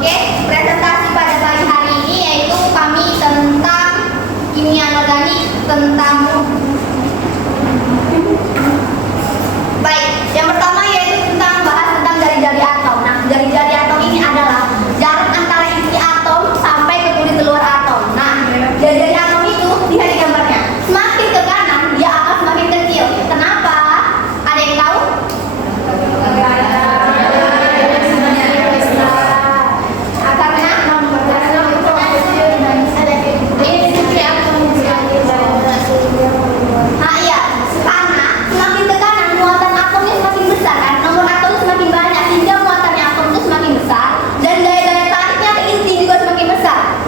Oke, presentasi pada pagi hari ini yaitu kami tentang kimia anorganik, tentang baik, yang pertama yaitu bahas tentang jari-jari atom. Nah, jari-jari atom ini adalah jarak antara inti atom sampai ke kulit luar atom. Nah, jari-jari atom itu lihat di gambarnya. Semakin ke kanan dia akan semakin kecil. Kenapa? Ada yang tahu?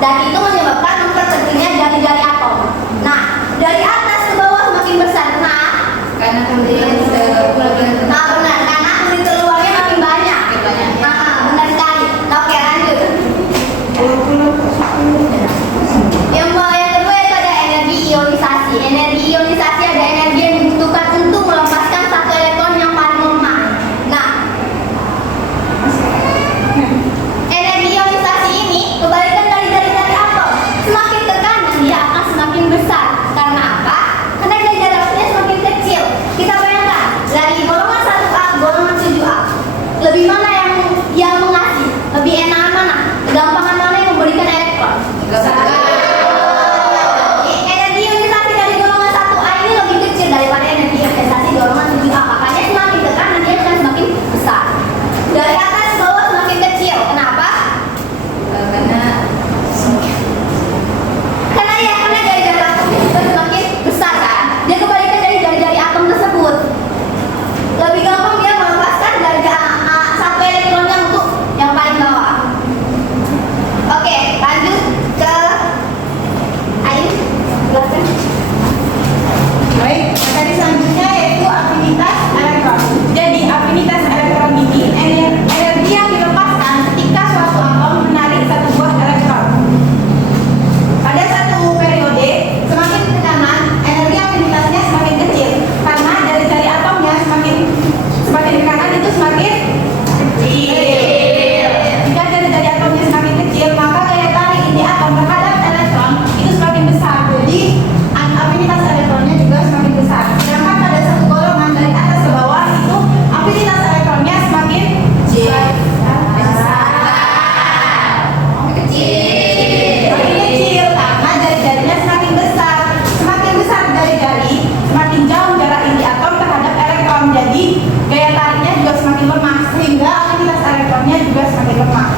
Dan itu menyebabkan memperkecilnya jari-jari atom. Nah, dari atas ke bawah semakin besar. Karena kemudian benar, karena kulit luarnya makin banyak. Benar sekali. Oke, lanjut. Yang kedua itu ada energi ionisasi. Energi ionisasi ada energi yang dibutuhkan untuk melepaskan satu elektron yang paling lemah. Nah, energi ionisasi ini kebalikan dari jari-jari atom. Semakin ke kanan dia akan semakin besar. Karena apa? Karena jari-jari atomnya semakin kecil. Kita bayangkan dari golongan 1A ke golongan 7A. Lebih mana yang mengasih? Lebih enakan mana? Gampangan mana yang memberikan elektron? Energi ionisasi dari golongan 1A ini lebih kecil daripada energi ionisasi golongan 7A. Makanya semakin ke kanan dia akan semakin besar. Dari atas ke bawah semakin kecil. Kenapa? Karena jari-jari atomnya juga semakin besar kan? Dia kebalikan dari jari-jari atom tersebut. Lebih gampang dia melepaskan dari satu elektronnya untuk yang paling bawah. Oke, lanjut ke Ayu. Silakan. Baik, materi selanjutnya yaitu afinitas elektron. Jadi afinitas elektron ini energi yang dilepaskan ketika suatu atom menarik satu buah elektron. Pada satu periode, semakin ke kanan, energi afinitasnya semakin kecil karena dari jari atomnya semakin ke kanan itu semakin kecil. Jika jari-jari atomnya semakin kecil, maka daya tarik inti atom terhadap elektron itu semakin besar. Jadi afinitas elektronnya juga semakin besar. Sedangkan pada satu golongan dari atas ke bawah itu afinitas elektronnya semakin kecil. Semakin kecil karena jari-jarinya semakin besar. Semakin besar jari-jari, semakin jauh jarak inti atom terhadap elektron. Jadi gaya tariknya juga semakin lemah sehingga afinitas elektronnya juga semakin lemah.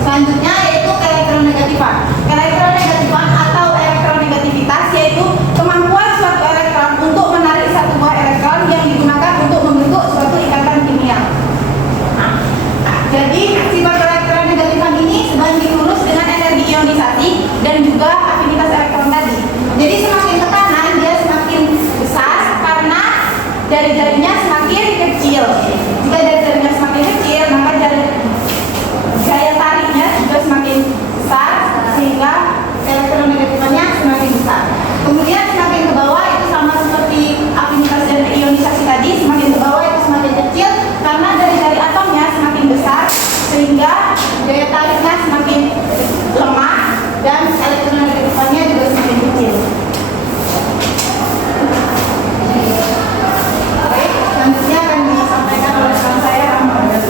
Selanjutnya yaitu elektronegatifan. Elektronegatifan atau elektronegativitas yaitu kemampuan suatu elektron untuk menarik satu buah elektron yang digunakan untuk membentuk suatu ikatan kimia. Jadi sifat elektronegatifan ini sebanding lurus dengan energi ionisasi dan juga afinitas elektron tadi. Jadi semakin ke kanan dia semakin besar karena jari-jarinya semakin kecil. Jika jari-jarinya semakin kecil, maka gaya tariknya juga semakin besar sehingga elektronegatifannya semakin besar. Kemudian semakin ke bawah itu sama seperti afinitas dan ionisasi tadi, semakin ke bawah itu semakin kecil karena dari atomnya semakin besar sehingga gaya tariknya semakin lemah dan elektronegatifannya juga semakin kecil. Baik, selanjutnya akan disampaikan oleh rekan saya Rahmat.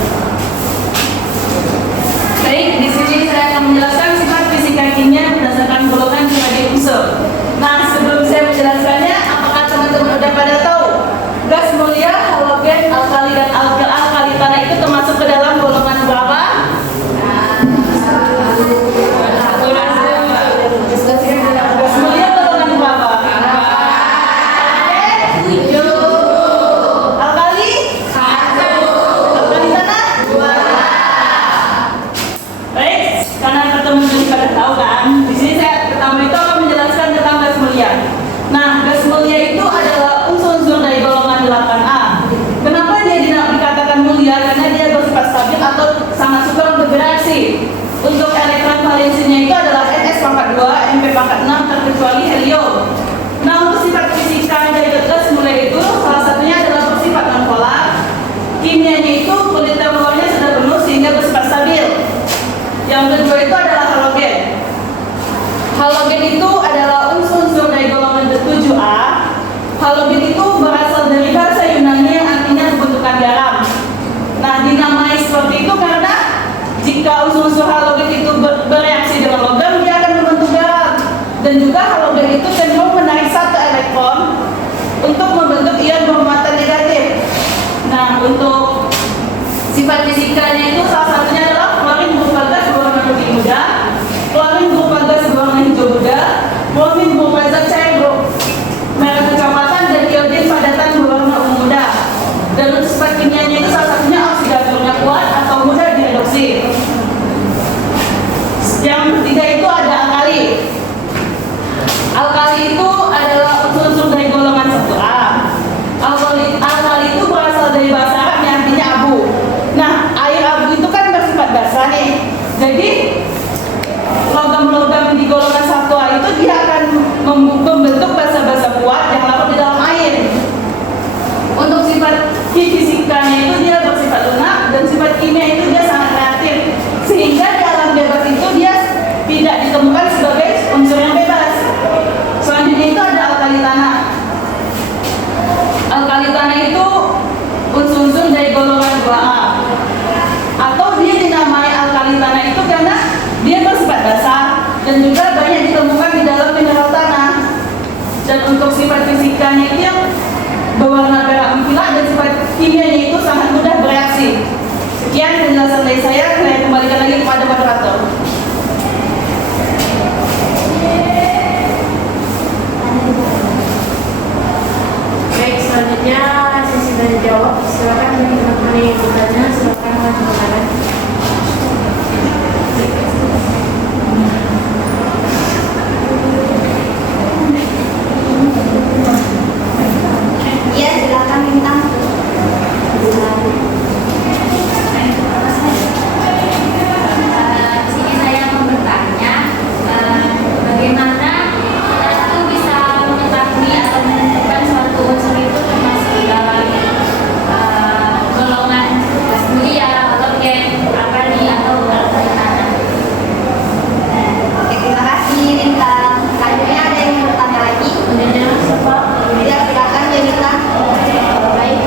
Baik, di sini saya akan menjelaskan sifat fisika kimia berdasarkan golongan sebagai unsur. Nah, sebelum saya menjelaskannya, apakah teman-teman udah pada tahu gas mulia, halogen, alkali dan alkali tanah itu termasuk ke dalam golongan berapa? Gas mulia golongan berapa? Alkali? Alkali tanah? Baik, karena teman-teman pada tahu kan, di sini saya pertama itu akan menjelaskan tentang gas mulia. Nah, gas mulia itu adalah unsur-unsur dari golongan 8A. Kenapa dia dikatakan mulia? Karena dia bersifat stabil atau sangat suka untuk bereaksi. Untuk elektron valensinya itu adalah Ns pangkat 2, Mp pangkat 6 terkecuali helium. Nah, untuk sifat fisika dari gas mulia itu salah satunya adalah bersifat nonpolar. Kimianya itu untuk sifat fisikanya itu salah satunya adalah klorin berupa gas berwarna putih muda, klorin berupa gas berwarna hijau muda, bromin berupa zat cair merah kecoklatan, dan iodin padatan berwarna ungu muda. Dan untuk sifat kimianya itu salah satunya oksidatornya kuat atau mudah direduksi. Yang ketiga itu ada alkali. Alkali itu adalah unsur-unsur dari golongan 1A. Alkali itu berasal dari bahasa Arab yang artinya abu. Nah, air abu itu kan bersifat basah nih. Jadi logam-logam di golongan 1A itu dia akan membentuk basa-basa kuat yang larut di dalam air. Untuk sifat fisikanya itu dia bersifat lunak, dan sifat kimia itu dia sangat reaktif, sehingga di alam bebas itu dia tidak ditemukan sebagai unsur yang bebas. Selanjutnya itu ada alkali tanah. Alkali tanah itu unsur-unsur dari golongan 2A, atau dia dinamai alkali tanah itu karena dia bersifat basah dan juga banyak ditemukan di dalam mineral tanah. Dan untuk sifat fisikanya itu yang berwarna perak mengkilat, dan sifat kimianya itu sangat mudah bereaksi. Sekian penjelasan dari saya kembalikan lagi kepada moderator. Baik, selanjutnya sesi tanya jawab. Silakan bagi teman-teman yang bertanya, silakan maju ke kanan. Iya, silakan bintang. Di sini saya mau bertanya, bagaimana kita itu bisa mengetahui atau menentukan suatu unsur itu termasuk dalam golongan gas mulia, halogen, alkali atau alkali tanah. Oke, terima kasih bintang. Selanjutnya ada yang mau bertanya lagi? Selanjutnya siapa? Ya, silakan ya bintang. Baik,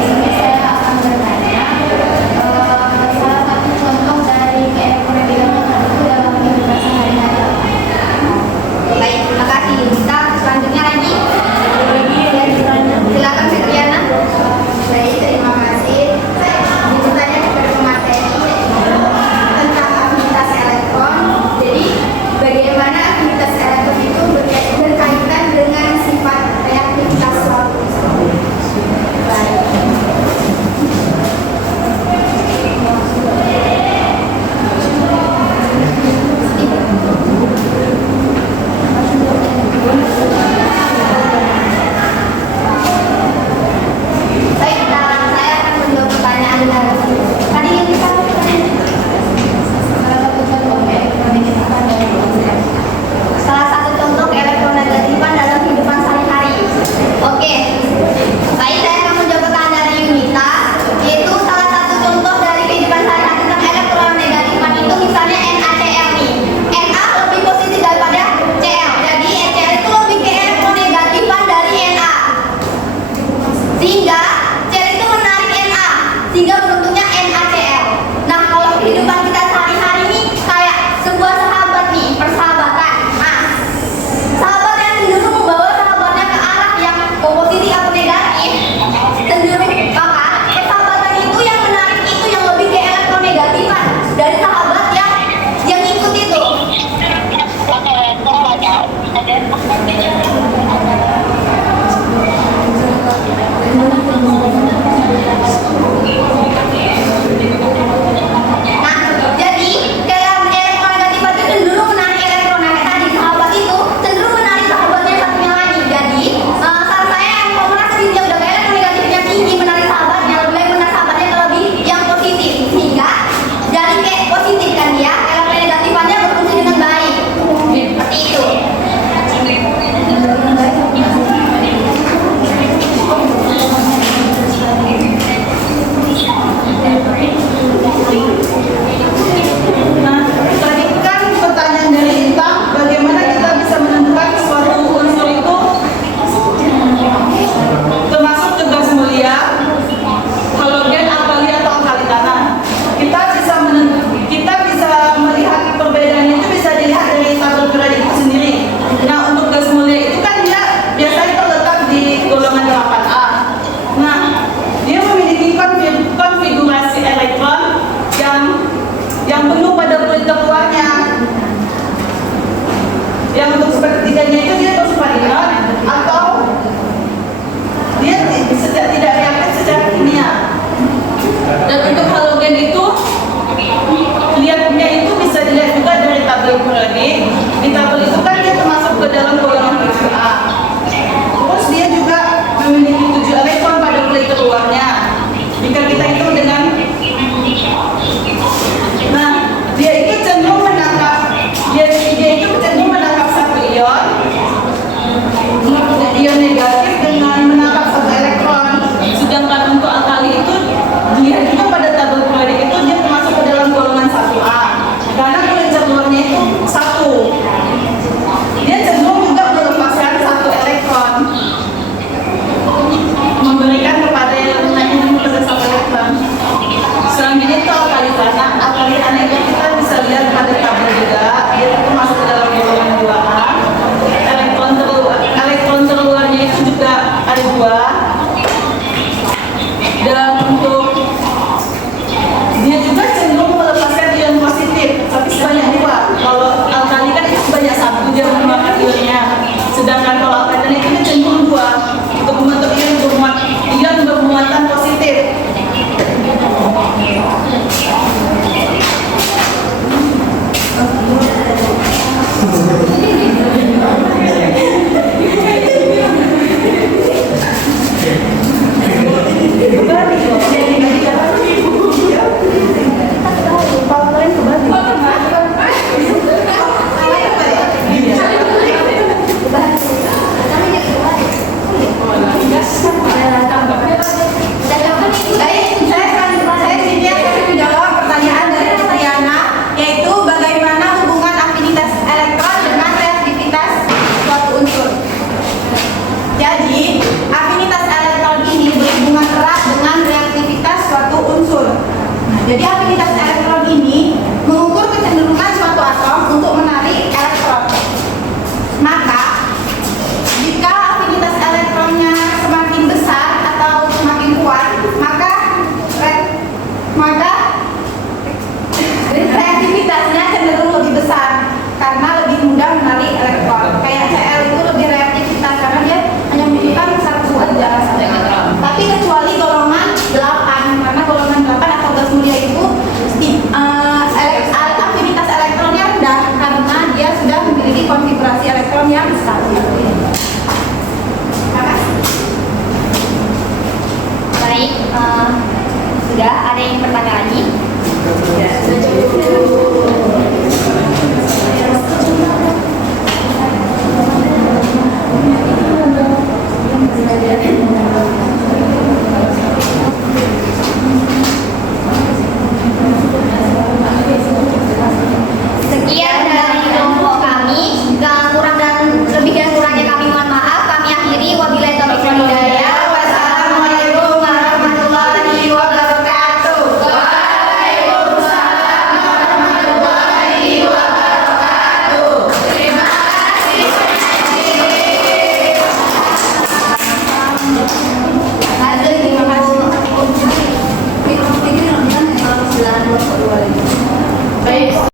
jadi afinitas elektron ini mengukur kecenderungan suatu atom untuk menarik elektron. Maka jika afinitas elektronnya semakin besar atau semakin kuat, maka reaktivitasnya cenderung lebih besar karena lebih mudah menarik elektron. Kayak Cl itu lebih reaktivitas karena dia hanya membutuhkan satu aja. Tapi kecuali golongan 8, karena golongan 8 atau gas mulia itu afinitas elektronnya rendah karena dia sudah memiliki konfigurasi elektron yang stabil. Baik, sudah ada yang bertanya lagi?